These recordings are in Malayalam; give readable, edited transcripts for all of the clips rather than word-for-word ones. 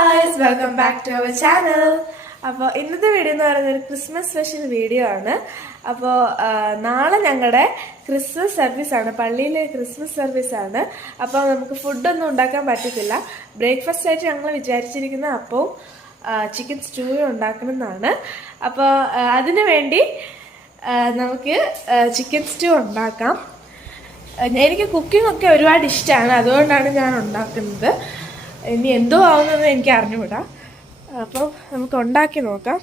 guys, welcome back to our channel. അപ്പോൾ ഇന്നത്തെ വീഡിയോ എന്ന് പറയുന്നത് ഒരു ക്രിസ്മസ് സ്പെഷ്യൽ വീഡിയോ ആണ്. അപ്പോൾ നാളെ ഞങ്ങളുടെ ക്രിസ്മസ് സർവീസ് ആണ്, പള്ളിയിലെ ക്രിസ്മസ് സർവീസ് ആണ്. അപ്പോൾ നമുക്ക് ഫുഡൊന്നും ഉണ്ടാക്കാൻ പറ്റത്തില്ല. ബ്രേക്ക്ഫാസ്റ്റ് ആയിട്ട് ഞങ്ങൾ വിചാരിച്ചിരിക്കുന്ന അപ്പവും ചിക്കൻ സ്റ്റൂവും ഉണ്ടാക്കണം എന്നാണ്. അപ്പോൾ അതിനു വേണ്ടി നമുക്ക് ചിക്കൻ സ്റ്റൂ ഉണ്ടാക്കാം. എനിക്ക് കുക്കിംഗ് ഒക്കെ ഒരുപാട് ഇഷ്ടമാണ്, അതുകൊണ്ടാണ് ഞാൻ ഉണ്ടാക്കുന്നത്. ഇനി എന്തോ ആവുന്നത് എനിക്ക് അറിഞ്ഞുകൂടാ. അപ്പോൾ നമുക്ക് ഉണ്ടാക്കി നോക്കാം.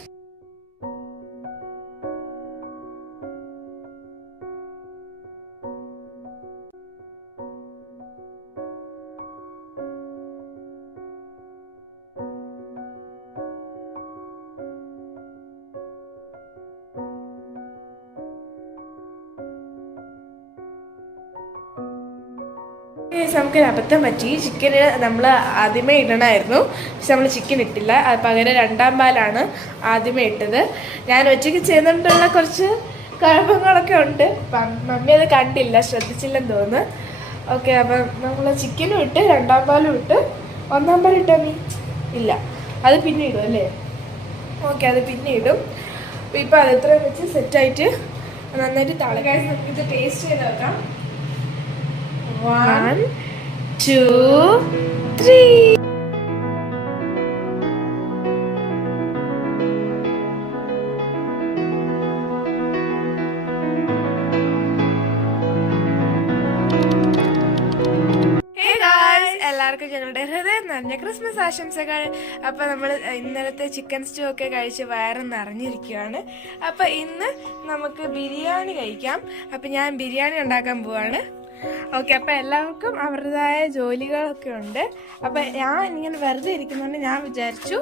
നമുക്കൊരു അബദ്ധം പറ്റി. ചിക്കന് നമ്മൾ ആദ്യമേ ഇടണമായിരുന്നു, പക്ഷെ നമ്മൾ ചിക്കൻ ഇട്ടില്ല. അത് പകരം രണ്ടാം പാലാണ് ആദ്യമേ ഇട്ടത്. ഞാൻ ഒറ്റയ്ക്ക് ചെയ്യുന്നുണ്ടുള്ള കുറച്ച് കുഴപ്പങ്ങളൊക്കെ ഉണ്ട്. മമ്മി അത് കണ്ടില്ല, ശ്രദ്ധിച്ചില്ലെന്ന് തോന്നുന്നു. ഓക്കെ, അപ്പം നമ്മൾ ചിക്കനും ഇട്ട് രണ്ടാം പാലും ഇട്ട് ഒന്നാം പാൽ ഇട്ടാ ഇല്ല, അത് പിന്നെ ഇടും അല്ലേ? ഓക്കെ, അത് പിന്നെ ഇടും. അപ്പം ഇപ്പം അത് എത്രയും വെച്ച് സെറ്റായിട്ട് നന്നായിട്ട് തളകായ നമുക്കിത് ടേസ്റ്റ് ചെയ്ത് നോക്കാം. 1, 2, 3. എല്ലാവർക്കും ഞങ്ങളുടെ ഹൃദയം നിറഞ്ഞ ക്രിസ്മസ് ആശംസകൾ. അപ്പോൾ നമ്മൾ ഇന്നലത്തെ ചിക്കൻ സ്റ്റൂ ഒക്കെ കഴിച്ച് വയറ് നിറഞ്ഞിരിക്കുകയാണ്. അപ്പോൾ ഇന്ന് നമുക്ക് ബിരിയാണി കഴിക്കാം. അപ്പം ഞാൻ ബിരിയാണി ഉണ്ടാക്കാൻ പോവാണ്. ഓക്കെ, അപ്പം എല്ലാവർക്കും അവരുടേതായ ജോലികളൊക്കെ ഉണ്ട്. അപ്പം ഞാൻ ഇങ്ങനെ വെറുതെ ഇരിക്കുന്നതുകൊണ്ട് ഞാൻ വിചാരിച്ചു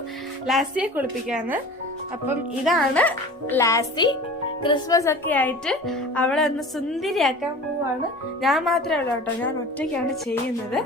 ലാസിയെ കുളിപ്പിക്കാന്ന്. അപ്പം ഇതാണ് ലാസി. ക്രിസ്മസ് ഒക്കെ ആയിട്ട് അവളെ ഒന്ന് സുന്ദരിയാക്കാൻ പോവാണ്. ഞാൻ മാത്രമേ ഉള്ളൂ കേട്ടോ, ഞാൻ ഒറ്റയ്ക്കാണ് ചെയ്യുന്നത്.